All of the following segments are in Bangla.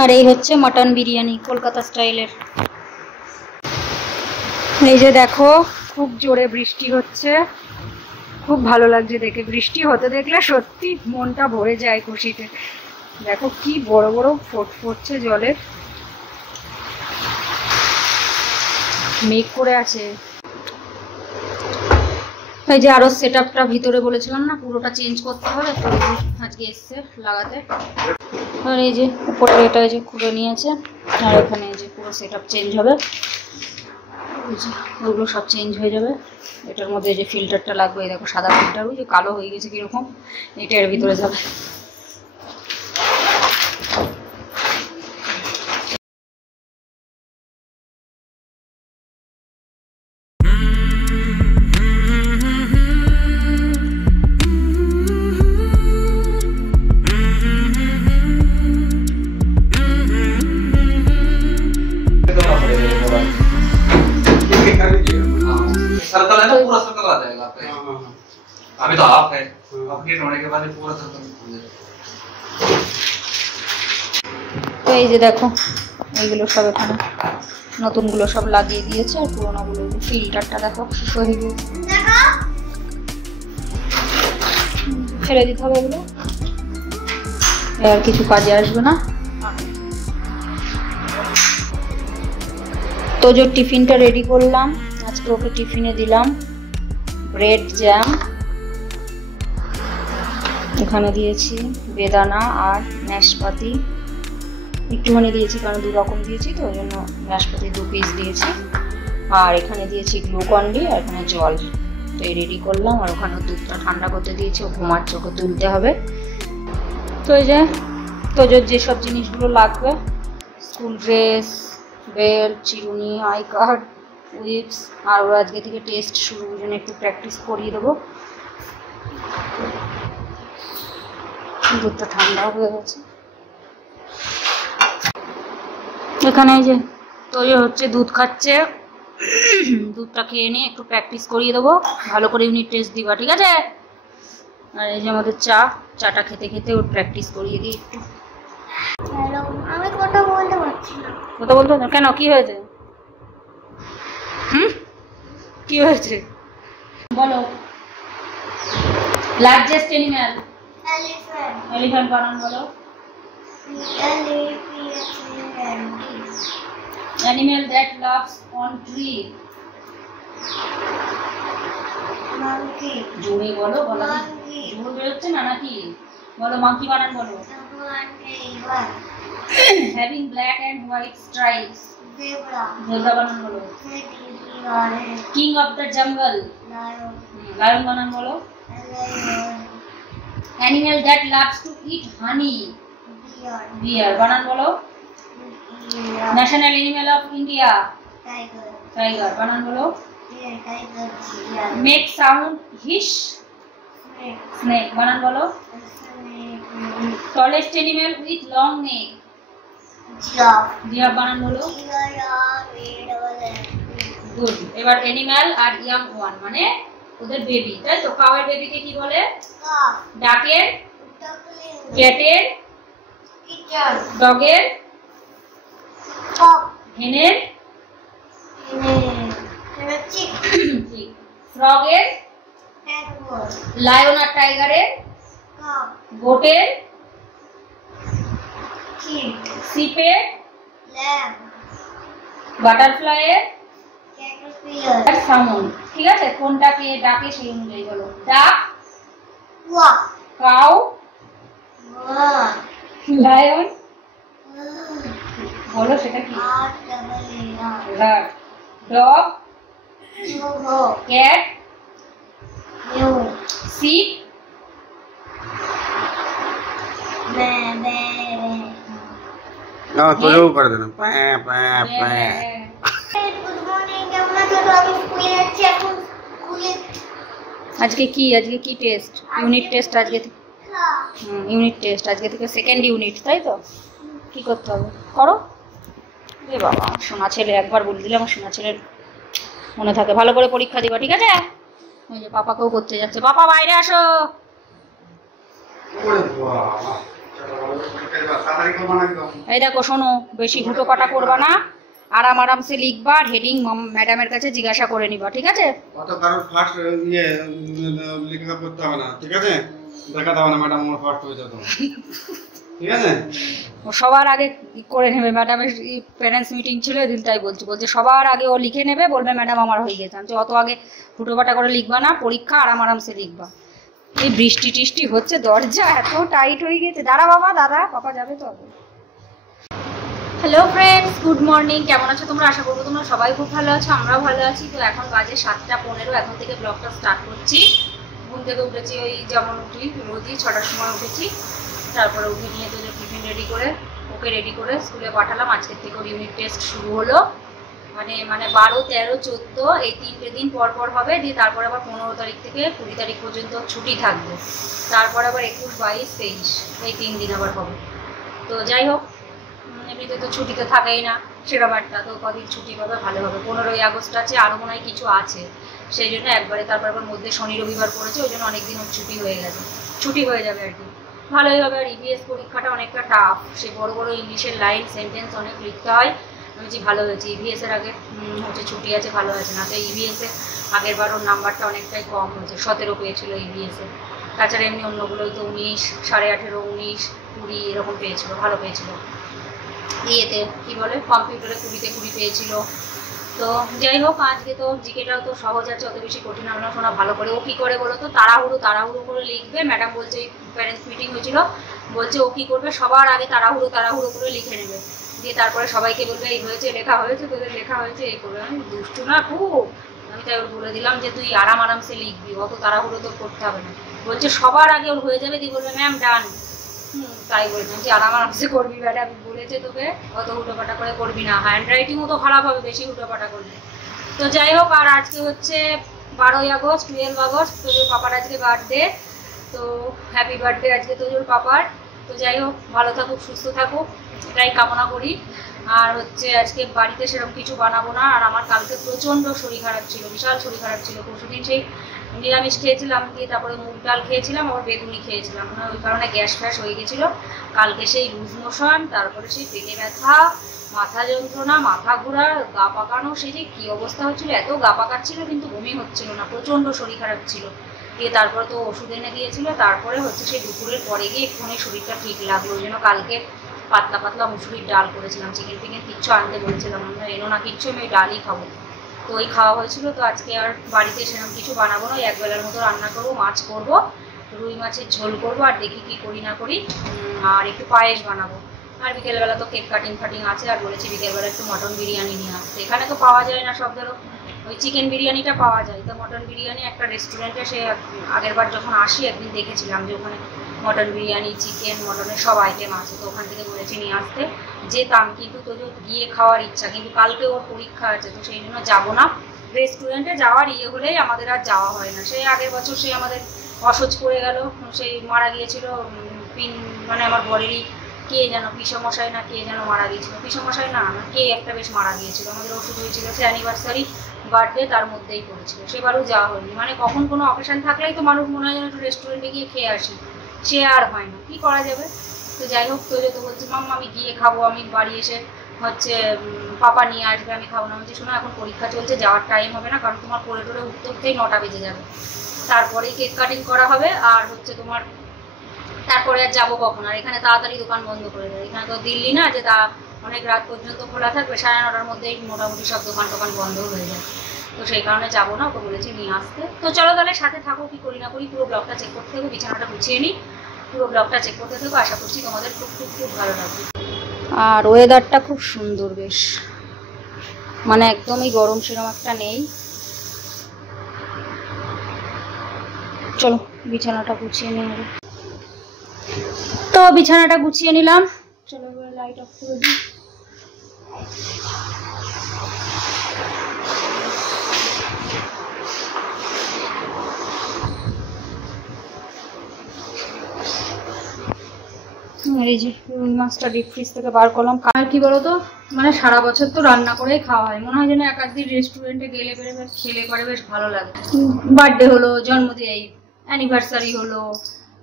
আর এই হচ্ছে মটন বিরিয়ানি কলকাতা স্টাইলের। এই যে দেখো খুব জোরে বৃষ্টি হচ্ছে, খুব ভালো লাগছে দেখে। বৃষ্টি হতে দেখলে সত্যি মনটা ভরে যায় খুশিতে। দেখো কি বড় বড় ফোঁট পড়ছে জলের, মেঘ করে আছে। এই যে আরো সেট আপটা ভিতরে বলেছিলাম না পুরোটা চেঞ্জ করতে হবে, তো আজকে এসছে লাগাতে। আর এই যে উপরে এটা এই যে খুলে নিয়েছে, আর এখানে এই যে পুরো সেট আপ চেঞ্জ হবে, ওগুলো সব চেঞ্জ হয়ে যাবে। এটার মধ্যে যে ফিল্টারটা লাগবে, দেখো সাদা ফিল্টার, ওই যে কালো হয়ে গেছে কিরকম, এটা এর ভিতরে যাবে। सर्कल है ना, पूरा सर्कल आ जाएगा आपका। अभी तो हाफ है, हाफ हिट होने के बाद पूरा सर्कल हो जाएगा। তো এই যে দেখো এইগুলো সব এখানে নতুনগুলো সব লাগিয়ে দিয়েছে, আর পুরোনোগুলো ফিল্টারটা দেখো শেষ হয়ে গিয়েছে, ছেড়ে দিতে হবে এগুলো, আর কিছু কাজে আসবে না। তো যে টিফিনটা রেডি করলাম আজকে, ওকে টিফিনে দিলাম ব্রেড জ্যাম, এখানে দিয়েছি বেদানা আর নাশপাতি, একটুখানি দিয়েছি কারণ দু রকম দিয়েছি তো ওই জন্য নাশপাতি 2 পিস দিয়েছি, আর এখানে দিয়েছি গ্লুকন ডি আর এখানে জল। তো এই রেডি করলাম, আর ওখানে দুধটা ঠান্ডা করতে দিয়েছি, ও ঘুমাচ্ছে, ওকে তুলতে হবে। তো এই যে তোজোর যেসব জিনিসগুলো লাগবে, স্কুল ড্রেস, বেল্ট, চিরুনি, আই কার্ড, উইপস, আর ওর আজকে থেকে টেস্ট শুরু, ওই জন্য একটু প্র্যাকটিস করিয়ে দেবো। দুধটা ঠান্ডা হয়ে গেছে। এখানে এই যে তোজো হচ্ছে দুধ খাচ্ছে, দুধটা খেয়ে নিয়ে একটু প্র্যাকটিস করিয়ে দেবো, ভালো করে ইউনিট টেস্ট দিবা, ঠিক আছে? আর এই যে আমাদের চাটা খেতে খেতে ওর প্র্যাকটিস করিয়ে দিই একটু। আমি কথা বলতে পারছি না। কথা বলতে না কেন, কি হয়েছে? কি হয়েছে বলো? Largest animal. এলিফ্যান্ট। এলিফ্যান্ট বানান বলো। Animal that loves on tree. Monkey. জুড়ে বলো, বলো। জুড়ে বেরোচ্ছে না নাকি? বলো মাঙ্কি বানান বলো। Having black and white stripes. Zebra. Zebra বানান বলো। King of the jungle. Lion. Lion বানান বলো। Animal that loves to eat honey. Deer. Deer বানান বলো। National animal of India. Tiger. Tiger বানান বলো। Tiger. Make sound hiss. Snake. Snake বানান বলো। Tallest animal with long neck. Giraffe. Giraffe বানান বলো। গুড। এবার অ্যানিম্যাল আর ইয়াং ওয়ান মানে ওদের বেবি, তাই তো? কাউয়ের বেবিকে কি বলে? Calf. ডাকের, Duckling. ক্যাটের, Kitten. ডগের, Cock. হেনের, Chick. ফ্রগের, Kangaroo. লায়ন আর টাইগারের, Cow. গোটের, Kid. সিপের, Lamb. বাটারফ্লাইয়ের, Caterpillar. আর সাউন্ড। ঠিক আছে, কোনটাকে ডাকে সেই অনুযায়ী বলো। ডাক, Quack. Cow, Quack. লায়ন, বলো সেটা কি? R-double-A-R. Dog, Yoho. Cat, Yo. Sheep, तो जो कर देना पै पै पै। Good morning, কেমন আছো? তো আমি স্কুলে যাচ্ছি এখন। স্কুলে আজকে কি টেস্ট? ইউনিট টেস্ট আজকে থেকে। ইউনিট টেস্ট আজকে থেকে, সেকেন্ড ইউনিট, তাই তো? কি করতে হবে করো। এ বাবা, সোনা ছেলে, একবার বলে দিলে আমার সোনা ছেলের মনে থাকে। ভালো করে পরীক্ষা দিবা, ঠিক আছে? ওই যে পাপাকেও করতে যাচ্ছে। পাপা বাইরে আসো। এই দেখো শোনো, বেশি হুটোপাটা করবা না, আরামসে লিখবা, আর হেডিং ম্যাডামের কাছে জিজ্ঞাসা করে নিবা, ঠিক আছে? অত কারোর ফার্স্ট লেখা করতে হবে না, ঠিক আছে? দেখা দাও না ম্যাডাম আমার ফার্স্ট হয়ে যাবে, ঠিক আছে? সবার আগে করে নেবে, ম্যাডামের প্যারেন্টস মিটিং ছিল এদিন, তাই বলছে সবার আগে ও লিখে নেবে, বলবে ম্যাডাম আমার হয়ে গেছে। আমি অত আগে হুটোপাটা করে লিখবা না, পরীক্ষা আরামসে লিখবা। এই বৃষ্টি টিষ্টি হচ্ছে, দরজা এত টাইট হয়ে গেছে। দাঁড়া বাবা, দাদা পাপা যাবে তো আগে। Hello friends, good morning. কেমন আছো তোমরা? আশা করবো তোমরা সবাই খুব ভালো আছো, আমরাও ভালো আছি। তো এখন বাজে 7:15, এখন থেকে ব্লগটা স্টার্ট করছি। ঘুম থেকে উঠেছি ওই যেমন উঠি রোজই, 6টার সময় উঠেছি। তারপরে উঠে নিয়ে তো টিফিন রেডি করে ওকে রেডি করে স্কুলে পাঠালাম। আজকের থেকে ওর ইউনিট টেস্ট শুরু হলো, মানে 12, 13, 14 এই 3টে দিন পর হবে। দিয়ে তারপরে আবার 15 তারিখ থেকে 20 তারিখ পর্যন্ত ছুটি থাকবে। তারপর আবার 21, 22, 23 এই 3 দিন আবার হবে। তো যাই হোক, এমনিতে তো ছুটি তো থাকেই না সেরকম একটা, তো কদিন ছুটি পাবে ভালো হবে। 15ই আগস্ট আছে, আরও মনে হয় কিছু আছে, সেই জন্য একবারে তারপর আবার মধ্যে শনি রবিবার পড়েছে, ওই জন্য অনেকদিন ওর ছুটি হয়ে গেছে, ছুটি হয়ে যাবে আর কি, ভালোই হবে। আর ইভিএস পরীক্ষাটা অনেকটা টাফ, সে বড় বড় ইংলিশের লাইন সেন্টেন্স অনেক লিখতে হয়। আমি বলছি ভালো হয়েছে, ইভিএস এর আগে হচ্ছে ছুটি আছে, ভালো আছে। না তো ইভিএস এ আগের বার ওর নাম্বারটা অনেকটাই কম হয়েছে, 17 পেয়েছিল ইভিএস এ। তাছাড়া এমনি অন্যগুলোই তো 19, 18.5, 19, 20 এরকম পেয়েছিল, ভালো পেয়েছিল। ইয়েতে কি বলে কম্পিউটারে 20তে 20 পেয়েছিল। তো যাই হোক, আজকে তো জিকেটাও তো সহজ আছে, অত বেশি কঠিন হবে না। শোনা ভালো করে, ও কি করে বলো তো, তাড়াহুড়ো করে লিখবে। ম্যাডাম বলছে, প্যারেন্টস মিটিং হয়েছিল, বলছে ও কি করবে, সবার আগে তাড়াহুড়ো করে লিখে নেবে, দিয়ে তারপরে সবাইকে বলবে এই হয়েছে, লেখা হয়েছে, তোদের লেখা হয়েছে, এই করবে। আমি দুষ্টু না খুব, আমি তাই ওর বলে দিলাম যে তুই আরামসে লিখবি, অত তাড়াহুড়ো তো করতে হবে না। বলছে সবার আগে ওর হয়ে যাবে, দিয়ে বলবে ম্যাম ডান। তাই বলবেন যে আরামসে করবি ম্যাডাম বলেছে তোকে, অত হুটোপাটা করে করবি না, হ্যান্ড রাইটিংও তো খারাপ হবে বেশি হুটোপাটা করলে। তো যাই হোক, আর আজকে হচ্ছে 12ই আগস্ট, 12 আগস্ট, তোজোর পাপার আজকে বার্থডে। তো হ্যাপি বার্থডে আজকে তোজোর পাপার। তো যাই হোক, ভালো থাকুক, সুস্থ থাকুক, এটাই কামনা করি। আর হচ্ছে আজকে বাড়িতে সেরকম কিছু বানাবো না। আর আমার কালকে প্রচণ্ড শরীর খারাপ ছিল, বিশাল শরীর খারাপ ছিল। পরশুদিন সেই নিরামিষ খেয়েছিলাম, দিয়ে তারপরে মুগ ডাল খেয়েছিলাম, আবার বেগুনি খেয়েছিলাম, ওই কারণে গ্যাস ফ্যাস হয়ে গেছিলো। কালকে সেই লুজ মোশন, তারপরে সেই পেটে ব্যথা, মাথা যন্ত্রণা, মাথা ঘোরা, গা পাকানো, সেই যে কী অবস্থা হচ্ছিলো, এত গা পাকাচ্ছিল কিন্তু বমি হচ্ছিল না, প্রচণ্ড শরীর খারাপ ছিল। দিয়ে তারপরে তো ওষুধ এনে দিয়েছিল, তারপরে হচ্ছে সেই দুপুরের পরে গিয়ে একটুখানি শরীরটা ঠিক লাগলো। ওই জন্য কালকে পাতলা মুসুরির ডাল করেছিলাম, চিকেন ফিকেন কিচ্ছু আনতে বলছিলাম, আমরা এনো না কিচ্ছু, আমি ওই ডালই খাবো। তো ওই খাওয়া হয়েছিল। তো আজকে আর বাড়িতে সেরকম কিছু বানাবো না, একবেলার মতো রান্না করবো, মাছ করবো, রুই মাছের ঝোল করবো, আর দেখি কি করি না করি, আর একটু পায়েস বানাবো। আর বিকেলবেলা তো কেক কাটিং আছে, আর বলেছি বিকেলবেলা একটু মটন বিরিয়ানি নিয়ে আসতে। এখানে তো পাওয়া যায় না, সব ধরো ওই চিকেন বিরিয়ানিটা পাওয়া যায়, তো মটন বিরিয়ানি একটা রেস্টুরেন্টে সে আগের বার যখন আসি একদিন দেখেছিলাম যে ওখানে মটন বিরিয়ানি, চিকেন, মটনের সব আইটেম আছে। তো ওখান থেকে বলেছি নিয়ে আসতে, যেতাম, কিন্তু তো গিয়ে খাওয়ার ইচ্ছা, কিন্তু কালকে ওর পরীক্ষা আছে, তো সেই জন্য যাবো না। রেস্টুরেন্টে যাওয়ার হলেই আমাদের আর যাওয়া হয় না। সেই আগের বছর সেই আমাদের অসহ্য পড়ে গেল, সেই মারা গিয়েছিল মানে আমার বরেরই কে যেন পিসমশাই না কে যেন মারা গিয়েছিল, পিসমশাই না কে একটা বেশ মারা গিয়েছিল। আমাদের ওষুধ হয়েছিল, সে অ্যানিভার্সারি বার্থডে তার মধ্যেই পড়েছিল, সেবারও যাওয়া হয়নি। মানে কখন কোনো অকেশন থাকলেই তো মানুষ মনে হয় যেন একটু রেস্টুরেন্টে গিয়ে খেয়ে আসি, সে আর হয় না, কি করা যাবে। তো যাই হোক, তো যেহেতু বলছি মাম্মা আমি গিয়ে খাবো, আমি বাড়ি এসে হচ্ছে পাপা নিয়ে আসবে, আমি খাবো না। বলছি শোনো এখন পরীক্ষা চলছে, যাওয়ার টাইম হবে না, কারণ তোমার পড়ে টরে উঠতেই 9টা বেজে যাবে, তারপরেই কেক কাটিং করা হবে। আর হচ্ছে তোমার তারপরে আর যাবো কখন, আর এখানে তাড়াতাড়ি দোকান বন্ধ করে দেবে। এখানে তো দিল্লি না যে তা অনেক রাত পর্যন্ত খোলা থাকবে, 9:30টার মধ্যেই মোটামুটি সব দোকান বন্ধ হয়ে যায়। তো সেই কারণে যাবো না, ওকে বলেছি নিয়ে আসতে। তো চলো তাহলে সাথে থাকো, কি করি না করি পুরো ব্লগটা চেক করতে থাকো, বিছানাটা গুছিয়ে নিই, পুরো ব্লগটা চেক করতে থাকো, আশা করছি তোমাদের খুব খুব খুব ভালো লাগবে। আর ওয়েদারটা খুব সুন্দর বেশ, মানে একদমই গরম সেরকম একটা নেই। চলো বিছানাটা গুছিয়ে নিয়ে নেবো। তো বিছানাটা গুছিয়ে নিলাম, চলো এবার লাইট অফ করে দিই। এই যে রুই মাছটা ডিপ ফ্রিজ থেকে বার করলাম। আর কি বলতো, মানে সারা বছর তো রান্না করেই খাওয়া হয়, মনে হয় যেন এক দিন রেস্টুরেন্টে গেলে বেড়ে বেশ খেলে পরে বেশ ভালো লাগে। বার্থডে হলো, জন্মদিন, অ্যানিভার্সারি হলো,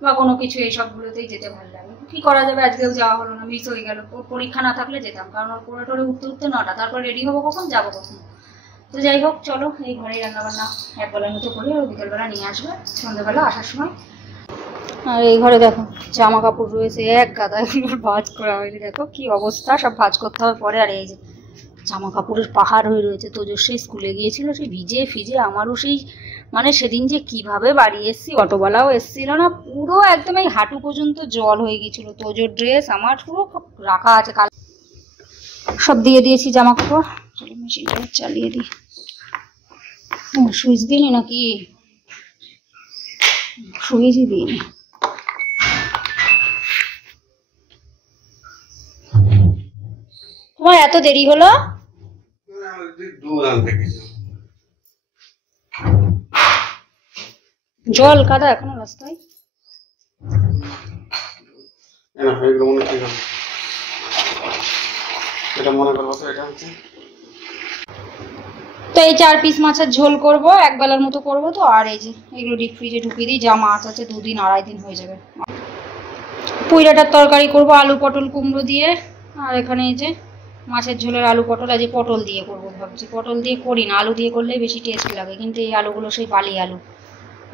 বা কোনো কিছু এইসবগুলোতেই যেতে ভালো লাগে। কি করা যাবে, আজকেও যাওয়া হলো না, মিস হয়ে গেল। ওর পরীক্ষা না থাকলে যেতাম, কারণ ওর পরে টোরে উঠতে উঠতে 9টা, তারপর রেডি হবো কখন, যাবো কখন। তো যাই হোক, চলো এই ঘরেই রান্নাবান্না একবেলার মতো করি, আর বিকেলবেলা নিয়ে আসবে সন্ধ্যেবেলা আসার সময়। আর এই ঘরে দেখো জামা কাপড় রয়েছে এক গাদা, এগুলো ভাঁজ করা হয়নি, দেখো কি অবস্থা, সব ভাঁজ করতে হবে পরে। আর এই যে জামা কাপড়ের পাহাড় হয়ে রয়েছে। তোজোর সেই স্কুলে গিয়েছিল, সেই ভিজে ফিজে আমারও সেই মানে সেদিন যে কিভাবে বাড়ি এসছি, অটোওয়ালাও এসছিল না, পুরো একদম এই হাঁটু পর্যন্ত জল হয়ে গিয়েছিল। তোজোর ড্রেস আমার পুরো রাখা আছে, কাল সব দিয়ে দিয়েছি জামা কাপড়। চলো মেশিনটা চালিয়ে দিই। সুইচ দিইনি নাকি, সুইচই দিইনি। তোমার এত দেরি হলো? জল কাদা এখনো রাস্তায়। তো এই 4 পিস মাছের ঝোল করব, একবেলার মতো করব তো। আর এই যে এগুলো ডিপ ফ্রিজে ঢুকিয়ে দিই, যা মাছ আছে 2 দিন 2.5 দিন হয়ে যাবে। পুঁইডাটার তরকারি করব আলু পটল কুমড়ো দিয়ে। আর এখানে এই যে মাছের ঝোলের আলু পটল, আজ পটল দিয়ে করবো ভাবছি। পটল দিয়ে করি না, আলু দিয়ে করলে বেশি টেস্ট লাগে, কিন্তু এই আলুগুলো সেই বালি আলু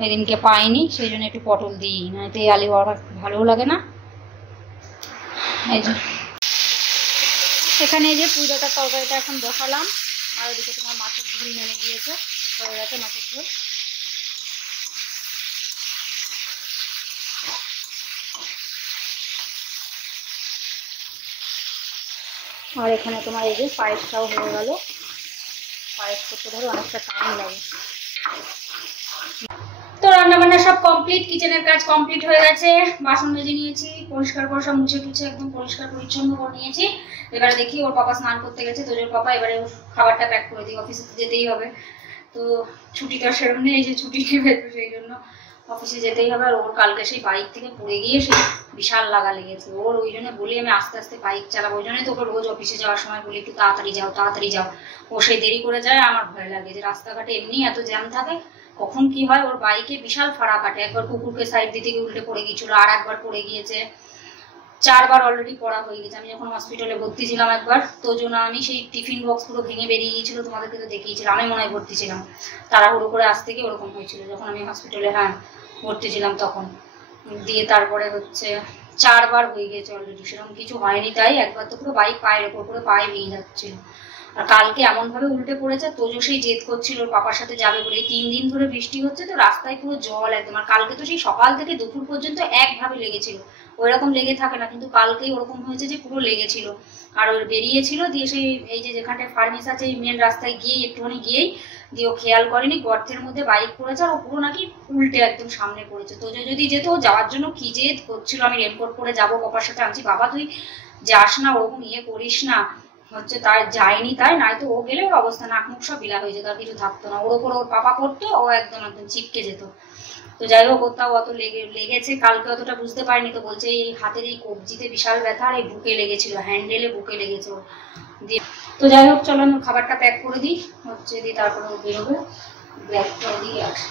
এদিনকে পাইনি, সেই জন্য একটু পটল দিই, না এতে এই আলু আর ভালোও লাগে না। এই যে এখানে এই যে পুঁইডাটার তরকারিটা এখন বসালাম, আর ওদিকে তোমার মাছের ঝোল নেমে গিয়েছে, হয়ে গেছে মাছের ঝোল। আর এখানে তোমার এই যে পায়েসটাও হয়ে গেল। পায়েস করতে ধরো অনেকটা টাইম লাগে। তো রান্নাবান্না সব কমপ্লিট, কিচেনের কাজ কমপ্লিট হয়ে গেছে, বাসন মেজে নিয়েছি, পরিষ্কার করে সব মুছে টুছে একদম পরিষ্কার পরিচ্ছন্ন করে নিয়েছি। এবারে দেখি ওর পাপা স্নান করতে গেছে, তোজোর পাপা, এবারে খাবারটা প্যাক করে দিই, অফিসে যেতেই হবে। তো ছুটিটা সেরকম নেই, যে ছুটি নেবে, তো সেই জন্য অফিসে যেতেই হবে। আর ওর কালকে সেই বাইক থেকে পড়ে গিয়ে সেই বিশাল লাগা লেগেছে ওর, ওই জন্য বলি আমি আস্তে আস্তে বাইক চালাবো, ওই জন্যই তোকে রোজ অফিসে যাওয়ার সময় বলি একটু তাড়াতাড়ি যাও তাড়াতাড়ি যাও। ও সেই দেরি করে যায়, আমার ভয় লাগে যে রাস্তাঘাটে এমনি এত জ্যাম থাকে, কখন কি হয়। ওর বাইকে বিশাল ফাড়া কাটে, একবার কুকুরকে সাইড দিতে গিয়ে উল্টে পড়ে গিয়েছিল, আর একবার পড়ে গিয়েছে, 4 বার অলরেডি পড়া হয়ে গেছে। আমি যখন হসপিটালে ভর্তি ছিলাম একবার, তোজো না আমি সেই টিফিন বক্স পুরো ভেঙে বেরিয়ে গিয়েছিল, তোমাদেরকে তো দেখিয়েছিলাম, আমি মনে হয় ভর্তি ছিলাম, তাড়াহুড়ো করে আসতে গিয়ে ওরকম হয়েছিল যখন আমি হসপিটালে ভর্তি ছিলাম তখন। দিয়ে তারপরে হচ্ছে 4 বার হয়ে গেছে অলরেডি, সেরকম কিছু হয়নি, তাই একবার তো পুরো বাইক পায়ের ওপর পুরো পায়ে ভেঙে যাচ্ছিল। আর কালকে এমন ভাবে উল্টে পড়েছে, তোজো সেই জেদ করছিল ওর পাপার সাথে যাবে বলে। 3 দিন ধরে বৃষ্টি হচ্ছে তো রাস্তায় পুরো জল একদম। আর কালকে তো সেই সকাল থেকে দুপুর পর্যন্ত একভাবে লেগেছিল, ওইরকম লেগে থাকে না, কিন্তু কালকেই ওরকম হয়েছে যে পুরো লেগেছিল। আর ওর বেরিয়েছিল, দিয়ে সেই এই যে যেখানটায় ফার্মেস আছে এই মেন রাস্তায় গিয়ে একটুখানি গিয়েই দিয়ে ও খেয়াল করেনি গর্তের মধ্যে বাইক পড়েছে, আর ও পুরো নাকি উল্টে একদম সামনে পড়েছে। তোজো যদি যেত, ও যাওয়ার জন্য কি জেদ করছিল, আমি রেনকোট পরে যাবো পাপার সাথে। আমি বাবা তুই যাস না, ওরকম করিস না, হচ্ছে তার যায়নি তাই, নয়তো ও গেলে ওর অবস্থা নাক মুখ সব বিলা হয়ে যেত, আর কিছু থাকতো না। ওর ওপর ওর পাপা পড়তো, ও একদম একদম চিপকে যেত। তো যাই হোক, ওটাও অত লেগেছে, কালকে অতটা বুঝতে পারিনি, তো বলছে এই হাতের এই কবজিতে বিশাল ব্যথা, আর এই বুকে লেগেছিল, হ্যান্ডেলে বুকে লেগেছে ওর। দিয়ে তো যাই হোক, চলো আমি খাবারটা প্যাক করে দিই, হচ্ছে দিয়ে তারপরে ও বেরোবে, ব্যাগটা দিয়ে আসে।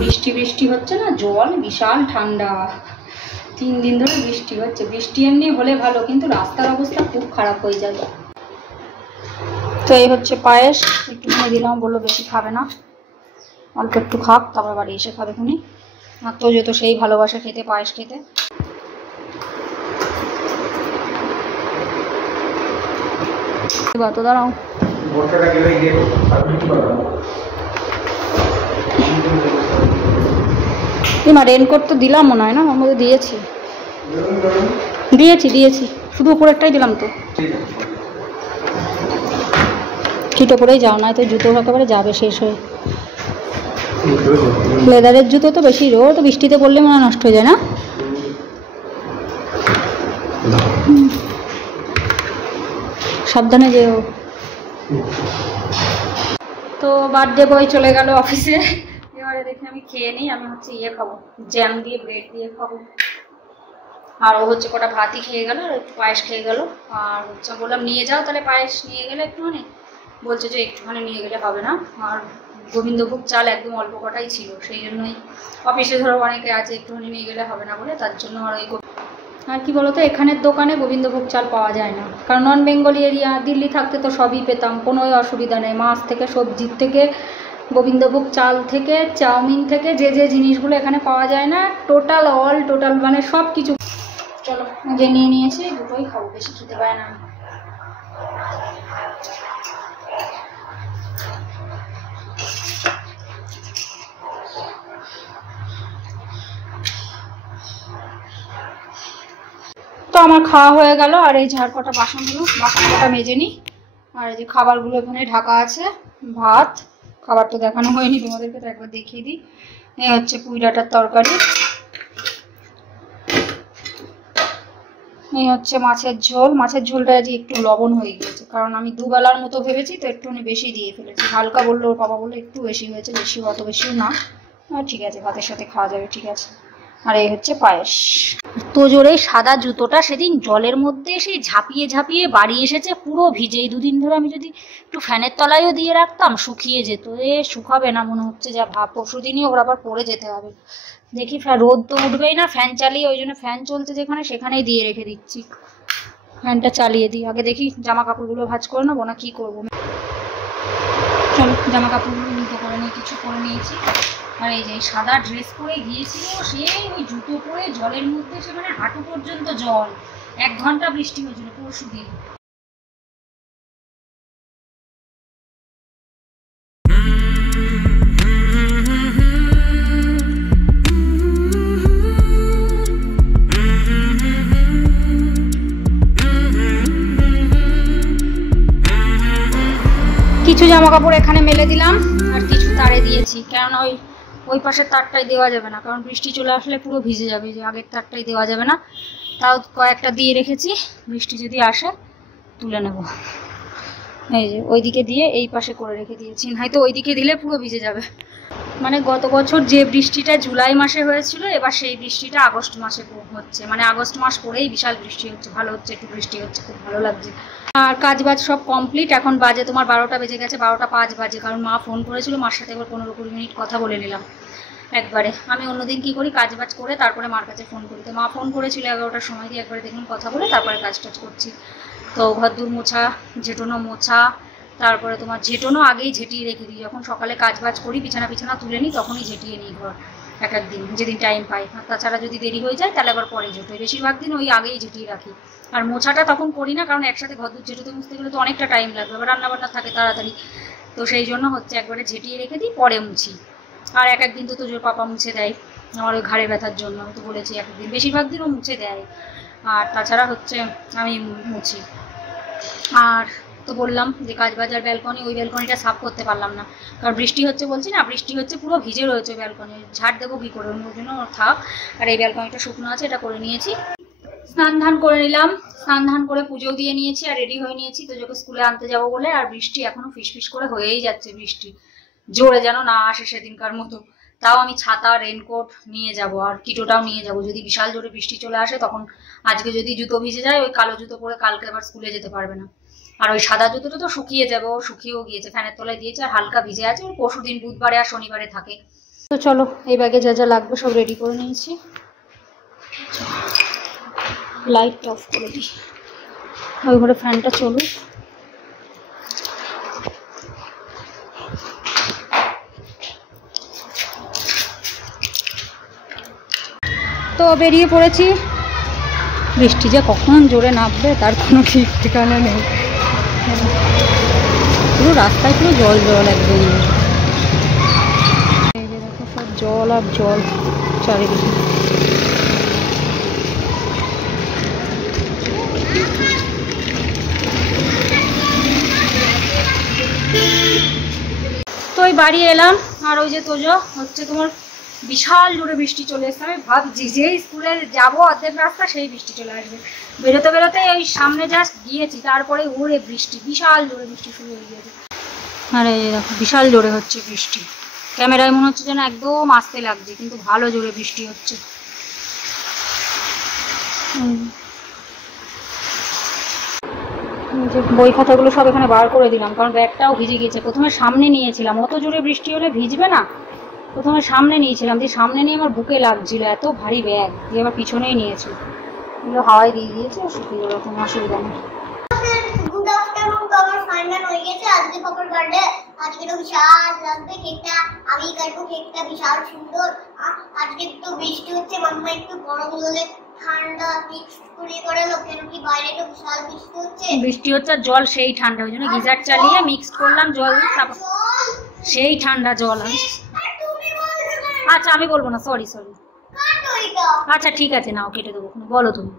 বৃষ্টি বৃষ্টি হচ্ছে না, জল বিশাল ঠান্ডা, 3 দিন ধরে বৃষ্টি হচ্ছে। বৃষ্টি এমনি হলে ভালো, কিন্তু রাস্তার অবস্থা খুব খারাপ হয়ে যায়। তো এই হচ্ছে পায়েস, একটুখানি দিলাম, বললো বেশি খাবে না, অল্প একটু খাক, তারপর বাড়ি এসে খাবে খুনি। আর তো যেহেতু সেই ভালোবাসে খেতে, পায়েস খেতে। তো দাঁড়াও, মা রেনকোট তো দিলাম মনে হয় না, ওর মধ্যে দিয়েছি দিয়েছি দিয়েছি শুধু উপরেরটাই দিলাম। তো কিটো পরেই যাও, না তো জুতো একেবারে যাবে শেষ হয়ে। লেদারের জুতো তো বেশি রোদ, বৃষ্টিতে পড়লে মনে হয় নষ্ট হয়ে যায় না। সাবধানে যেও। তো বার্থডে বয় চলে গেল অফিসে, এবারে দেখি আমি খেয়ে নিই। আমি হচ্ছে খাবো, জ্যাম দিয়ে ব্রেড দিয়ে খাবো। আর ও হচ্ছে কটা ভাতই খেয়ে গেল আর একটু পায়েস খেয়ে গেল। আর হচ্ছে বললাম নিয়ে যাও তাহলে পায়েস নিয়ে গেলে একটুখানি, বলছে যে একটুখানি নিয়ে গেলে হবে না। আর গোবিন্দভোগ চাল একদম অল্প কটাই ছিল, সেই জন্যই অফিসে ধরো অনেকে আছে একটুখানি নিয়ে গেলে হবে না বলে, তার জন্য। আর আর কি বলতো, এখানের দোকানে গোবিন্দভোগ চাল পাওয়া যায় না, কারণ নন বেঙ্গলি এরিয়া। দিল্লি থাকতে তো সবই পেতাম, কোনো অসুবিধা নেই, মাছ থেকে সবজির থেকে গোবিন্দভোগ চাল থেকে চাউমিন থেকে যে জিনিসগুলো এখানে পাওয়া যায় না, টোটাল মানে সব কিছু। চলো যে নিয়ে নিয়েছি, দুটোই খাবো, বেশি খেতে পারে না। তো আমার খাওয়া হয়ে গেল, আর এই ঝাড় কটা বাসনগুলো মেজে নিই। আর এই যে খাবারগুলো এখানে ঢাকা আছে, ভাত, খাবার তো দেখানো হয়নি তোমাদেরকে, তো একবার দেখিয়ে দিই। এই হচ্ছে পুঁই ডাঁটার তরকারি, এই হচ্ছে মাছের ঝোল। মাছের ঝোলটা আজ একটু লবণ হয়ে গিয়েছে, কারণ আমি দুবেলার মতো ভেবেছি তো একটুখানি বেশি দিয়ে ফেলেছি। হালকা বললো ওর বাবা, বললো একটু বেশি হয়েছে, অত বেশিও না। ঠিক আছে, ভাতের সাথে খাওয়া যাবে, ঠিক আছে। আর এই হচ্ছে পায়েস। তো জোরে সাদা জুতোটা সেদিন জলের মধ্যে সেই ঝাঁপিয়ে বাড়ি এসেছে পুরো ভিজে। এই দুদিন ধরে আমি যদি একটু ফ্যানের তলায়ও দিয়ে রাখতাম শুকিয়ে যেত। শুকাবে না মনে হচ্ছে, যা ভাব। পরশু দিনই ওর আবার পরে যেতে হবে। দেখি রোদ তো উঠবেই না, ফ্যান চালিয়ে, ওই জন্য ফ্যান চলছে যেখানে সেখানেই দিয়ে রেখে দিচ্ছি। ফ্যানটা চালিয়ে দিই আগে, দেখি জামা কাপড়গুলো ভাঁজ করে নেবো না কি করবো। চলো জামা কাপড়গুলো নিতে করে নিয়ে কিছু করে নিয়েছি। আর এই যে সাদা ড্রেস পরে গিয়েছিল, সে ওই জুতো পরে জলের মধ্যে, সেখানে হাঁটু পর্যন্ত জল। 1 ঘন্টা বৃষ্টি হয়েছিল পরশু দিন। কিছু জামা কাপড় এখানে মেলে দিলাম, আর কিছু তারে দিয়েছি, কেননা ওই পাশের তারটাই দেওয়া যাবে না, কারণ বৃষ্টি চলে আসলে পুরো ভিজে যাবে। যে আগের তারটাই দেওয়া যাবে না, তাও কয়েকটা দিয়ে রেখেছি, বৃষ্টি যদি আসে তুলে নেব। এই যে ওইদিকে দিয়ে এই পাশে করে রেখে দিয়েছি, হয়তো ওইদিকে দিলে পুরো ভিজে যাবে। মানে গত বছর যে বৃষ্টিটা জুলাই মাসে হয়েছিল, এবার সেই বৃষ্টিটা আগস্ট মাসে হচ্ছে। মানে আগস্ট মাস পরেই বিশাল বৃষ্টি হচ্ছে, ভালো হচ্ছে, একটু বৃষ্টি হচ্ছে, খুব ভালো লাগছে। আর কাজ বাজ সব কমপ্লিট। এখন বাজে তোমার 12টা বেজে গেছে, 12টা 5 বাজে, কারণ মা ফোন করেছিল, মার সাথে এবার 15-20 মিনিট কথা বলে নিলাম একবারে। আমি অন্যদিন কি করি, কাজ বাজ করে তারপরে মার কাছে ফোন করি। তো মা ফোন করেছিল 11টার সময়, দিয়ে একবারে দেখুন কথা বলে তারপরে কাজ টাজ করছি। তো ঘর দূর মোছা, ঝেঁটোনো মোছা, তারপরে তোমার ঝেঁটোনো আগেই ঝেঁটিয়ে রেখে দিই। যখন সকালে কাজ বাজ করি, বিছানা তুলে নিই, তখনই ঝেঁটিয়ে নিই ঘর এক একদিন, যেদিন টাইম পাই। আর তাছাড়া যদি দেরি হয়ে যায় তাহলে আবার পরে ঝেঁটোই। বেশিরভাগ দিন ওই আগেই ঝেঁটিয়ে রাখি। আর মোছাটা তখন করি না, কারণ একসাথে ঘর দূর ঝেঁটোতে মুছতে গেলে তো অনেকটা টাইম লাগবে, আবার রান্নাবান্না থাকে তাড়াতাড়ি। তো সেই জন্য হচ্ছে একবারে ঝেঁটিয়ে রেখে দিই, পরে মুছি। আর এক একদিন তো তোজোর পাপা মুছে দেয়, আমার ওই ঘাড়ে ব্যথার জন্য। আমি তো বলেছি এক একদিন, বেশিরভাগ দিন ও মুছে দেয়। আর তাছাড়া হচ্ছে আমি মুছি। আর তো বললাম যে কাজ বাজার ব্যালকনি, ওই ব্যালকনিটা সাফ করতে পারলাম না, কারণ বৃষ্টি হচ্ছে বলছি না, বৃষ্টি হচ্ছে পুরো ভিজে রয়েছে ব্যালকনি। ঝাড় দেবো কী করে, ওই জন্য থাক। আর এই ব্যালকনিটা শুকনো আছে, এটা করে নিয়েছি। স্নান ধান করে নিলাম, স্নান ধান করে পুজো দিয়ে নিয়েছি, আর রেডি হয়ে নিয়েছি তোজোকে স্কুলে আনতে যাবো বলে। আর বৃষ্টি এখনো ফিসফিস করে হয়েই যাচ্ছে, বৃষ্টি জোরে যেন না আসে সেদিনকার মতো। তাও আমি ছাতা, রেনকোট নিয়ে যাব, আর কিটোটাও নিয়ে যাব। যদি বিশাল জোরে বৃষ্টি চলে আসে, তখন আজকে যদি জুতো ভিজে যায়, ওই কালো জুতো পরে কালকে আবার স্কুলে যেতে পারবে না। আর ওই সাদা জুতোটা তো শুকিয়ে যাবে, ও শুকিয়েও গিয়েছে, ফ্যানের তলায় দিয়েছে, আর হালকা ভিজে আছে। ওই পরশুদিন বুধবারে আর শনিবারে থাকে। তো চলো, এই ব্যাগে যা যা লাগবে সব রেডি করে নিয়েছি। লাইট অফ করে দিই, ওই ঘরে ফ্যানটা চলুক। তো বেরিয়ে পড়েছি। বৃষ্টি যে কখন জোরে নামবে তার কোনো ঠিক ঠিকানা নেই। পুরো রাস্তায় পুরো জল একদম। এই যে দেখো সব জল আর জল চারিদিকে। তো ওই বাড়ি এলাম, আর ওই যে তোজো হচ্ছে তোমার বিশাল জোরে বৃষ্টি চলে এসছে। আমি ভাবছি যেই স্কুলে যাবো অর্ধেক রাস্তা সেই বৃষ্টি চলে আসবে। বেরোতে ওই সামনে জাস্ট গিয়েছি, তারপরে ওরে বৃষ্টি, বিশাল জোরে বৃষ্টি শুরু হয়ে গিয়েছে। আর এই দেখো বিশাল জোরে হচ্ছে বৃষ্টি। ক্যামেরায় মনে হচ্ছে যেন একদম আস্তে লাগছে, কিন্তু ভালো জোরে বৃষ্টি হচ্ছে। যে বই খাতাগুলো সব এখানে বার করে দিলাম, কারণ ব্যাগটাও ভিজে গিয়েছে। প্রথমে সামনে নিয়েছিলাম, অত জোরে বৃষ্টি হলে ভিজবে না, প্রথমে সামনে নিয়েছিলাম, দিয়ে সামনে নিয়ে আমার বুকে লাগছিল, এত ভারী ব্যাগ, দিয়ে আবার পিছনেই নিয়েছি, এগুলো হাওয়ায় দিয়ে দিয়েছে, শুকিয়ে গেল, কোনো অসুবিধা নেই। গুড আফটারনুন, তো আমার ফাইনাল হয়ে গেছে। আজকে পাপার বার্থডে, আজকে তো বিশাল লাগবে কেকটা, আমি কাটবো কেকটা, বিশাল সুন্দর। আজকে তো বৃষ্টি হচ্ছে, মাম্মা একটু গরম হলে ঠান্ডা মিক্স করে করালো, কেন কি বাইরে তো বিশাল বৃষ্টি হচ্ছে। বৃষ্টি হচ্ছে আর জল সেই ঠান্ডা, ওই জন্য গিজার চালিয়ে মিক্স করলাম জল, তারপর সেই ঠান্ডা জল। আচ্ছা আমি বলবো না, সরি সরি। আচ্ছা ঠিক আছে, নাও কেটে দেবো, বলো তুমি।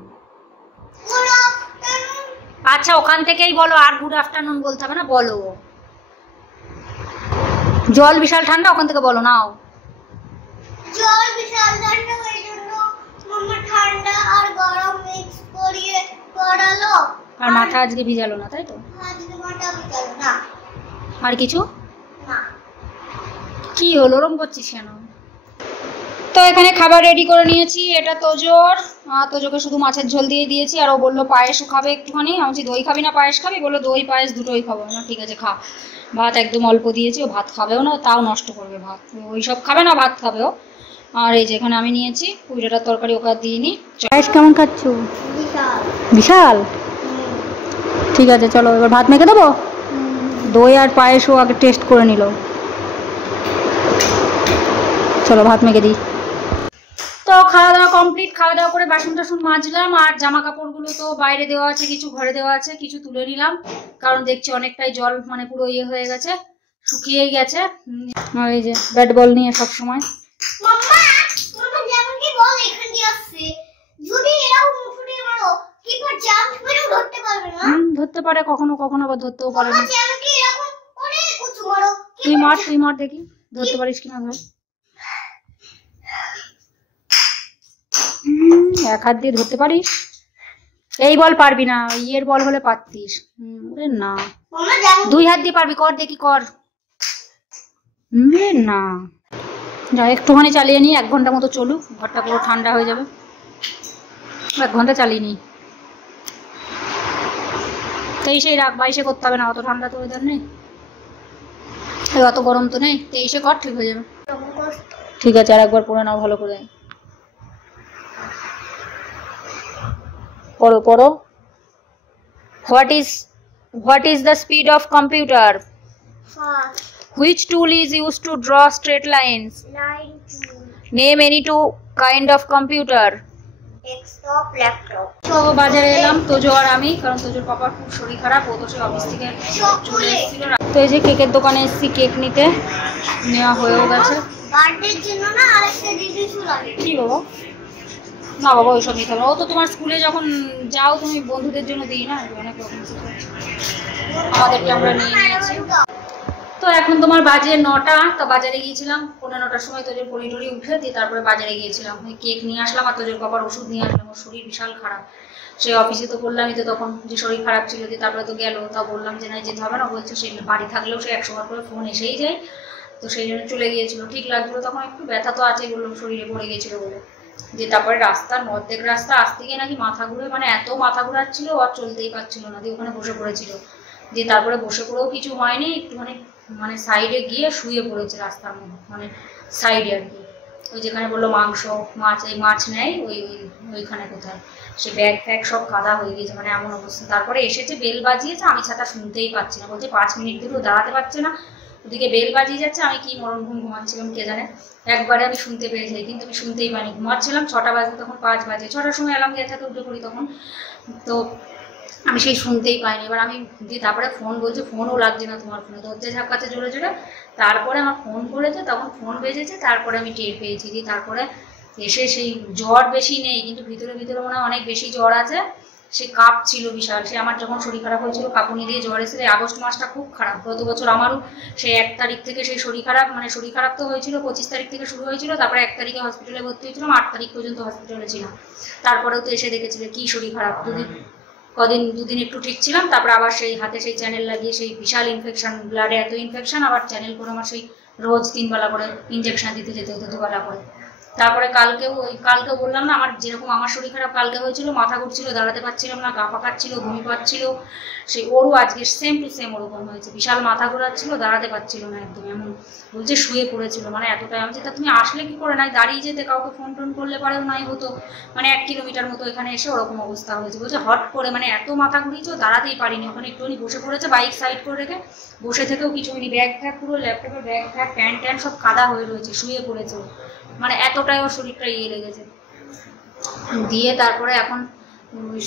আচ্ছা ওখান থেকেই বলো, আর গুড আফটারনুন বলতে হবে না, বলো। জল বিশাল ঠান্ডা, ওখান থেকে বলো, নাও। জল বিশাল ঠান্ডা, ওই জন্য মাম্মা ঠান্ডা আর গরম মিক্স করিয়ে করালো। আর মাথা আজকে ভিজালো না, তাই তো? আজকে মাথা ভিজালো না। আর কিছু না। কি হলো, ওরম করছিস কেন? তো এখানে খাবার রেডি করে নিয়েছি, এটা তোজোর, তোজোকে শুধু মাছের ঝোল দিয়ে দিয়েছি, আর ও বললো পায়েসও খাবে একটুখানি। আমি বলছি দই খাবি না পায়েস খাবি? বললো দই পায়েস দুটোই খাবো না। ঠিক আছে খা। ভাত একদম অল্প দিয়েছি, ও ভাত খাবেও না, তাও নষ্ট করবে ভাত, ওই সব খাবে না, ভাত খাবেও। আর এই যে এখানে আমি নিয়েছি কুইডাটার তরকারি, ওকে দিইনি। পায়েস কেমন খাচ্ছ? বিশাল বিশাল। ঠিক আছে চলো এবার ভাত মেখে দেবো। দই আর পায়েসও আগে টেস্ট করে নিল, চলো ভাত মেখে দিই। তো খাওয়া দাওয়া কমপ্লিট, খাওয়া দাওয়া করে বাসন টাসন মাজলাম, আর জামা কাপড়গুলো তো বাইরে দেওয়া আছে, কিছু ঘরে দেওয়া আছে, কিছু তুলে নিলাম, কারণ দেখছি অনেকটাই জল মানে পুরো ইয়ে হয়ে গেছে, শুকিয়েই গেছে। আর এই যে ব্যাট বল নিয়ে সব সময়। মাম্মা, মাম্মা যেমন কি বল এখান দিয়ে আসছে, যদি এরাও মুঠুরে মারো কিংবা জাম্প মেরেও ধরতে পারবে না। ধরতে পারে কখনো কখনো, আবার ধরতেও পারে না। মাম্মা যেমন কি এরকম অনেক উঁচু মারো। তুই মার দেখি ধরতে পারিস কিনা ধর। এক হাত দিয়ে ধরতে পারিস? এই বল পারবি না, ইয়ের বল হলে পারতিস। না মাম্মা যেমন দুই হাত দিয়ে পারবি, কর দেখি কর। না যা একটুখানি চালিয়ে নি, 1 ঘন্টা মতো চলুক, ঘরটা পুরো ঠান্ডা হয়ে যাবে। 1 ঘন্টা চালিয়ে নি, 23-এ রাখ, 22-এ করতে হবে না, অত ঠান্ডা তো ওয়েদার নেই, অত গরম তো নেই, 23-এ কর, ঠিক হয়ে যাবে। ঠিক আছে, আর একবার পড়ে নাও ভালো করে, পড়ো পড়ো। What is the speed of computer? fast Which tool is used to draw straight lines? line to Name any 2 kind of computer. desktop laptop. তো বাজারে এলাম তোজো আর আমি, কারণ তোজোর পাপার খুব শরীর খারাপ, ও তো সে অফিস থেকে চলে এসেছিল। তো এই যে কেকের দোকানে এসেছি কেক নিতে, নেওয়া হয়েও গেছে। বার্থডের জন্য না আরেকটা দিদি লাগে। কি বাবা? না বাবা ওইসব নিতে হবে, ও তো তোমার স্কুলে যখন যাও তুমি বন্ধুদের জন্য দিই না, অনেক রকম আমাদেরকে আমরা নিয়ে নিয়েছি। তো এখন তোমার বাজে 9টা, তো বাজারে গিয়েছিলাম 9:15টার সময়, তোজোর পরিটরি উঠে দিয়ে তারপরে বাজারে গিয়েছিলাম, কেক নিয়ে আসলাম আর তোজোর বাবার ওষুধ নিয়ে আসলাম। ওর শরীর বিশাল খারাপ, সে অফিসে তো বললামই তো তখন যে শরীর খারাপ ছিল, দিয়ে তারপরে তো গেল, তা বললাম যে না যেতে হবে না, বলছে সে বাড়ি থাকলেও সে 100 বার করে ফোন এসেই যায়, তো সেই জন্য চলে গিয়েছিল। ঠিক লাগছিল তখন, একটু ব্যথা তো আছে বললাম, শরীরে পড়ে গিয়েছিল বলে। দিয়ে তারপরে রাস্তার অর্ধেক রাস্তা আসতে গিয়ে নাকি মাথা ঘুরে, মানে এত মাথা ঘুরাচ্ছিল আর চলতেই পারছিল না, দিয়ে ওখানে বসে পড়েছিল। দিয়ে তারপরে বসে পড়েও কিছু হয়নি, একটুখানি মানে সাইডে গিয়ে শুয়ে পড়েছে রাস্তার মধ্যে, মানে সাইডে আর কি, ওই যেখানে বললো মাংস মাছ, এই মাছ নেয় ওইখানে কোথায়, সে ব্যাগ ফ্যাগ সব কাদা হয়ে গিয়েছে, মানে এমন অবস্থা। তারপরে এসেছে, বেল বাজিয়েছে, আমি ছাতা শুনতেই পাচ্ছি না, বলছে 5 মিনিট ধরেও দাঁড়াতে পারছে না, ওদিকে বেল বাজিয়ে যাচ্ছে, আমি কি মরণ ঘুম ঘুমাচ্ছিলাম কে জানে, একবারে আমি শুনতে পেয়েছি, কিন্তু আমি শুনতেই পাইনি, ঘুমাচ্ছিলাম। 6টা বাজে, তখন 5 বাজে, 6টার সময় অ্যালার্ম দিয়ে থাকে উঠে পড়ি তখন, তো আমি সেই শুনতেই পাইনি। এবার আমি দিয়ে তারপরে ফোন বলছে, ফোনও লাগছে না তোমার ফোনে, ধরতে ঝাপকাচ্ছে জোরে জোরে, তারপরে আমার ফোন করেছে, তখন ফোন বেজেছে, তারপরে আমি টের পেয়েছি। দিয়ে তারপরে এসে সেই জ্বর বেশি নেই, কিন্তু ভিতরে ভিতরে মনে হয় অনেক বেশি জ্বর আছে, সে কাপ ছিল বিশাল। সে আমার যখন শরীর খারাপ হয়েছিল কাঁপুনি দিয়ে জ্বর এসে, আগস্ট মাসটা খুব খারাপ, গত বছর আমারও সেই 1 তারিখ থেকে সেই শরীর খারাপ, মানে শরীর খারাপ তো হয়েছিল 25 তারিখ থেকে শুরু হয়েছিল, তারপরে 1 তারিখে হসপিটালে ভর্তি হয়েছিলাম, 8 তারিখ পর্যন্ত হসপিটালে ছিলাম। তারপরেও তো এসে দেখেছিল কি শরীর খারাপ, দুদিন একটু ঠিক ছিলাম, তারপরে আবার সেই হাতে সেই চ্যানেল লাগিয়ে সেই বিশাল ইনফেকশন, ব্লাডে এত ইনফেকশন, আবার চ্যানেল করে আমার সেই রোজ 3 বেলা করে ইঞ্জেকশন দিতে যেতে হতো, 2 বেলা করে। তারপরে কালকে বললাম না, আমার যেরকম আমার শরীর খারাপ কালকে হয়েছিল, মাথা ঘুরছিল, দাঁড়াতে পারছিলাম না, গা পাকাচ্ছিল, বমি পাচ্ছিল, সেই ওরও আজকে সেম টু সেম ওরকম হয়েছে। বিশাল মাথা ঘোরাচ্ছিল, দাঁড়াতে পারছিল না একদম, এমন বলছে শুয়ে পড়েছিল, মানে এতটাই। আমি তা তুমি আসলে কি করে, নাই দাঁড়িয়ে যেতে, কাউকে ফোন টোন করলে পারেও নাই হতো, মানে 1 কিলোমিটার মতো এখানে এসে ওরকম অবস্থা হয়েছে। বলছে হট করে মানে এত মাথা ঘুরিয়েছে, দাঁড়াতেই পারিনি, ওখানে একটুখানি বসে পড়েছে, বাইক সাইড করে রেখে বসে থেকেও কিছু মিনি, ব্যাগ ফ্যাগ পুরো ল্যাপটপের ব্যাগ ফ্যাগ প্যান্ট ট্যান্ট সব কাদা হয়ে রয়েছে, শুয়ে পড়েছে, মানে এতটাই ওর শরীরটা লেগেছে। দিয়ে তারপরে এখন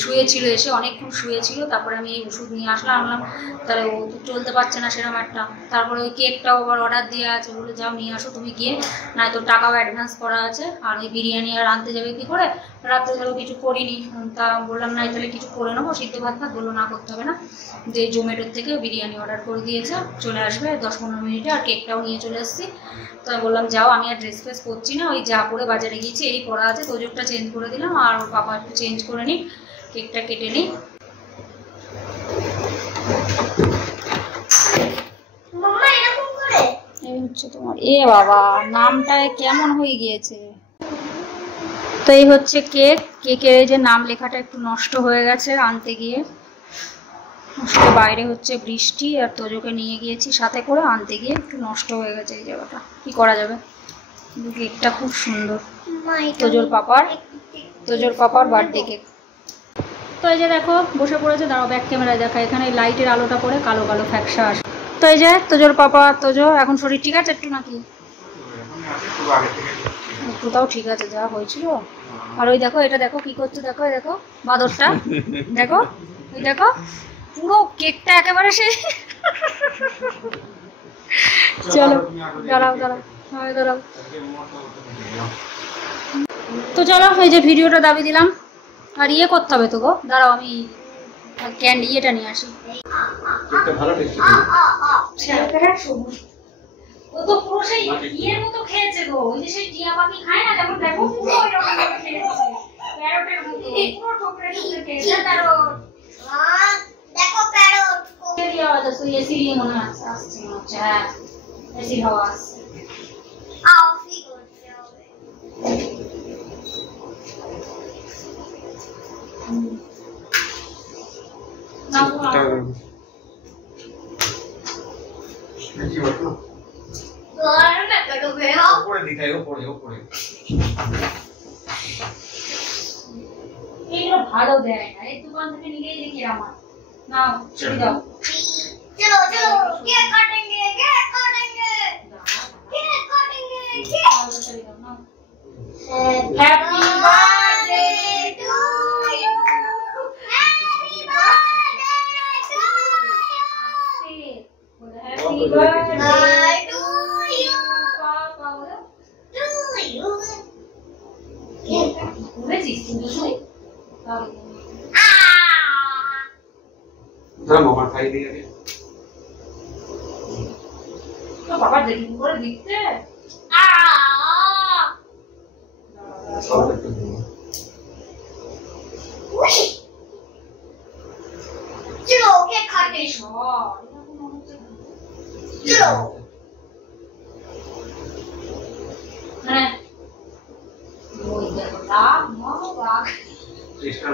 শুয়েছিল, এসে অনেকক্ষণ শুয়েছিল, তারপরে আমি এই ওষুধ নিয়ে আসলাম, আনলাম, তাহলে ও তো চলতে পারছে না সেরকম একটা। তারপরে ওই কেকটাও আবার অর্ডার দেওয়া আছে, বলে যাও নিয়ে আসো তুমি গিয়ে, না তো টাকাও অ্যাডভান্স করা আছে, আর ওই বিরিয়ানি আর আনতে যাবে কি করে, রাত্রে ধরো কিছু করিনি, তা বললাম না তাহলে কিছু করে নেবো, সিদ্ধ ভাত ভাত, বললো না করতে হবে না, যে জোম্যাটোর থেকে বিরিয়ানি অর্ডার করে দিয়েছে, চলে আসবে 10-15 মিনিটে, আর কেকটাও নিয়ে চলে এসেছি। তো আমি বললাম যাও, আমি আর ড্রেস ফ্রেস করছি না, ওই যা পরে বাজারে গিয়েছি এই পরা আছে, তোজোরটা চেঞ্জ করে দিলাম, আর ওর পাপা একটু চেঞ্জ করে নিই, কেকটা কেটে নিই। মাম্মা এরকম করে এই হচ্ছে তোমার, এ বাবা নামটা কেমন হয়ে গিয়েছে। তো এই হচ্ছে কেক, কেকের এই যে নাম লেখাটা একটু নষ্ট হয়ে গেছে আনতে গিয়ে, বাইরে হচ্ছে বৃষ্টি, আর তোজোকে নিয়ে গিয়েছি সাথে করে, আনতে গিয়ে একটু নষ্ট হয়ে গেছে এই জায়গাটা, কি করা যাবে। কেকটা খুব সুন্দর, তোজোর পাপার বার্থডে কেক। তো এই যে দেখো বসে পড়েছে, দাঁড়াও ব্যাক ক্যামেরায় দেখা, এখানে লাইটের আলোটা পড়ে কালো কালো ফ্যাকসা আসে। তো এই যে তোজোর পাপা, তোজো এখন শরীর ঠিক আছে একটু নাকি? একটু তাও ঠিক আছে, যা হয়েছিল। আর ওই দেখো, এটা দেখো কি করছে, দেখো এই দেখো বাদরটা, দেখো ওই দেখো পুরো কেকটা একেবারে সেই। চলো দাঁড়াও দাঁড়াও, হ্যাঁ দাঁড়াও। তো চলো এই যে ভিডিওটা দাবি দিলাম, আর ইয়ে করতে হবে তো গো, দাঁড়াও আমি ক্যান্ডি ইয়েটা নিয়ে আসি। ও তো পুরো সেই ইয়ের মতো খেয়েছে গো, ওই যে সেই টিয়া পাখি খায় না, যেমন দেখো পুরো ওইরকম ভাবে খেয়েছে, প্যারটের মতো পুরো ঠোকরে ঠোকরে খেয়েছে। দেখো প্যারট এসি আওয়াজ আসছে, এসি দিয়ে মনে হচ্ছে আসছে, মনে হচ্ছে হ্যাঁ এসি হাওয়া আসছে। আউফি করছে হবে। গরমে কত বেরো উপরে দিখাই, উপরে উপরে এইগুলো ভালো দেয় না, এই দোকান থেকে নিলেই দেখি আমার না ছেড়ে দাও। चलो चलो केक काटेंगे केक काटेंगे केक काटेंगे cake happy birthday to you happy birthday to happy birthday to you पापा बोलो टू यू বুঝেছিস তুমি শুনে जरा मामा खाई दिया के তো বাবা দেখি করে দিতে चलो केक काटे चलो হ্যাঁ ওই দেখো তা মামা বাক টেস্টটা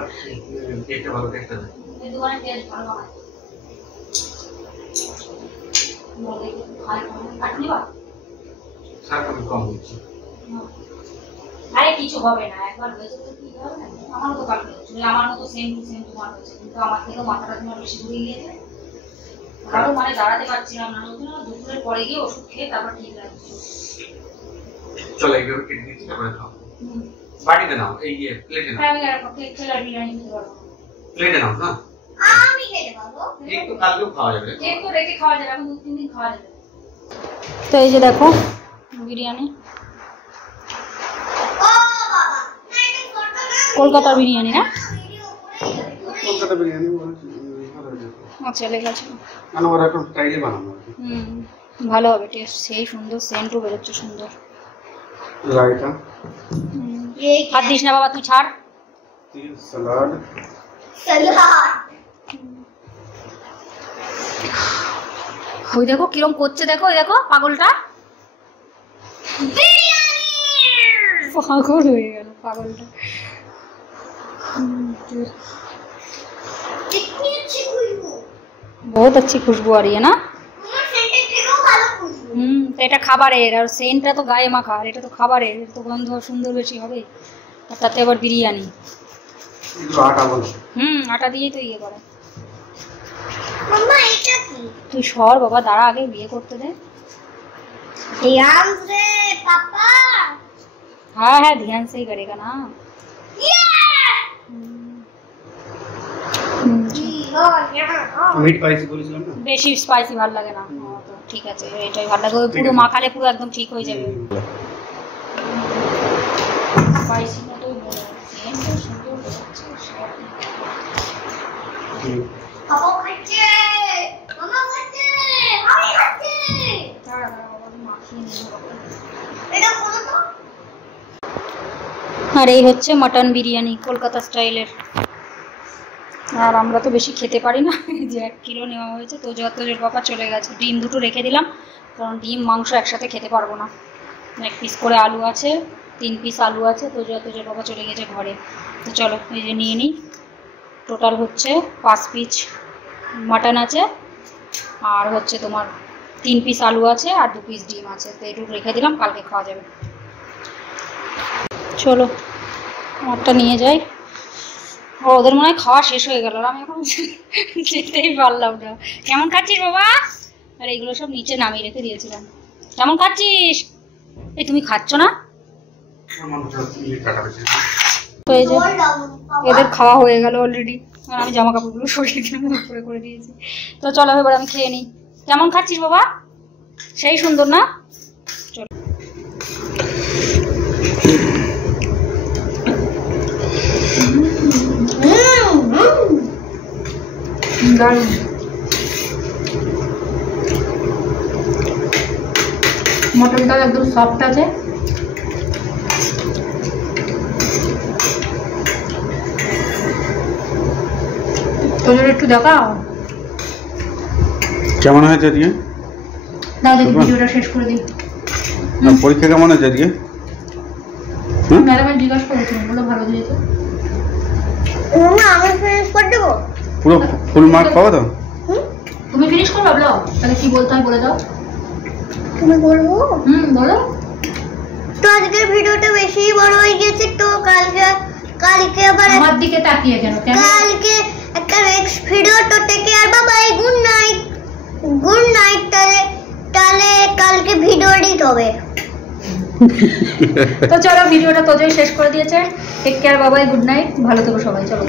কেকটা ভালো টেস্ট আছে এই দোকানে টেস্ট ভালো হয় বলে খাই কাটনি বা স্বাদ একটু কম হচ্ছে আরে কিছু হবে না, একবার হয়েছে তো কি হবে না, আমার তো কাটবে তুমি আমার মতো সেম টু সেম তোমার হয়েছে, কিন্তু আমার থেকে মাথাটা তোমার বেশি ঘুরে গিয়েছে, আরো মানে দাঁড়াতে পারছিলাম না, দুপুরের পরে গিয়ে ওষুধ খেয়ে তারপর ঠিক লাগছে। চলো এইভাবে কেটে দিচ্ছি তারপরে খাও বাটিতে নাও, এই প্লেটে নাও, হ্যাঁ আমি আর কেক খেলে আর বিরিয়ানি খেতে পারবো না। প্লেটে নাও না, আমি খেতে পারবো কেক তো কালকেও খাওয়া যাবে, কেক তো রেখে খাওয়া যাবে, এখন 2-3 দিন খাওয়া যাবে। তো এই যে দেখো বিরিয়ানি, ও বাবা না এটা ফটো না কলকাতার বিরিয়ানি না, ভিডিও করে কলকাতা বিরিয়ানি আচ্ছা লেখা ছিল, মানে ওরা একটু স্টাইলে বানানো ভালো হবে টেস্ট, সেই সুন্দর সেন্টও বেরোচ্ছে সুন্দর। রায়তা এই হাত দিস না বাবা তুই ছাড়। सलाद सलाद ওই দেখো কিরম করছে, দেখো ওই দেখো পাগলটা। बिरयानी পাগল হয়ে গেল পাগলটা। कितनी अच्छी खुशबू, বহুত अच्छी खुशबू आ रही है ना। তোমার সেন্টের থেকেও ভালো খুশবু। তো এটা খাবারের, আর সেন্টটা তো গায়ে মাখা, আর এটা তো খাবারের, এটা তো গন্ধ সুন্দর বেশি হবে। আর তাতে আবার বিরিয়ানি। এগুলো আটা বলো। আটা দিয়েই তো ইয়ে করে। মাম্মা এটা কি? তুই সর বাবা, দাঁড়া আগে বিয়ে করতে দে। ध्यान से पापा। हाँ है, ध्यान से ही करेगा ना। মিট স্পাইসি বলেছিলাম না। বেশি স্পাইসি ভালো লাগে না। তো ঠিক আছে, এটাই ভালো লাগে। ওই পুরো মাখালে পুরো একদম ঠিক হয়ে যাবে। স্পাইসি না তো সেন্টটা সুন্দর হচ্ছে। পাপা খাচ্ছে, মামা খাচ্ছে, আমি খাচ্ছি। দাঁড়া দাঁড়া বাবা, আমি মাখিয়ে নিই বাবা। এটা খোলো তো। আর এই হচ্ছে মটন বিরিয়ানি কলকাতা স্টাইলের। আর আমরা তো বেশি খেতে পারি না, যে 1 কিলো নেওয়া হয়েছে। তো তোজের বাবা চলে গেছে। ডিম দুটো রেখে দিলাম, কারণ ডিম মাংস একসাথে খেতে পারবো না। 1 পিস করে আলু আছে, 3 পিস আলু আছে। তোজের বাবা চলে গেছে ঘরে। তো চলো এই যে নিয়ে নিই। টোটাল হচ্ছে 5 পিস মাটন আছে, আর হচ্ছে তোমার 3 পিস আলু আছে, আর 2 পিস ডিম আছে। তো এইটুকু রেখে দিলাম, কালকে খাওয়া যাবে। চলো আমারটা নিয়ে যাই। ওদের মনে হয় খাওয়া শেষ হয়ে গেল, আর আমি এখন যেতেই পারলাম না। কেমন খাচ্ছিস বাবা? আর এইগুলো সব নিচে নামিয়ে রেখে দিয়েছিলাম। কেমন খাচ্ছিস? এই তুমি খাচ্ছ না? তো এই যে জল দাও বাবা। এদের খাওয়া হয়ে গেল অলরেডি, আর আমি জামা কাপড়গুলো সরিয়ে দিলাম, উপরে করে দিয়েছি। তো চলো এবার আমি খেয়ে নিই। কেমন খাচ্ছিস বাবা? সেই সুন্দর না? চলো। দারুণ। মটনটা একদম সফট আছে। তোদের একটু দেখাও। কেমন হয়েছে আজকে? দাও দেখি, ভিডিওটা শেষ করে দিই। পরীক্ষা কেমন হয়েছে আজকে? ম্যাডাম জিজ্ঞাসা করেছিলাম, বলো ভালো দিয়েছে। মাম্মা আমি ফিনিশ করে দেবো। পুরো ফুল মার্ক পাবো তো? তুমি ফিনিশ করবে ব্লগ? তাহলে কি বলতে হয় বলে দাও। তুমি বলবো? বলো। তো আজকের ভিডিওটা বেশি বড় হয়ে গেছে, তো কালকে আবার আমার দিকে তাকিয়ে কেন? কালকে একটা নেক্সট ভিডিও। তো take care, bye bye, good night. Good night. তাহলে কালকে ভিডিও এডিট হবে। তো চলো ভিডিওটা তোজই শেষ করে দিয়েছে। টেক কেয়ার, বাবাই, গুড নাইট, ভালো থেকো সবাই। চলো।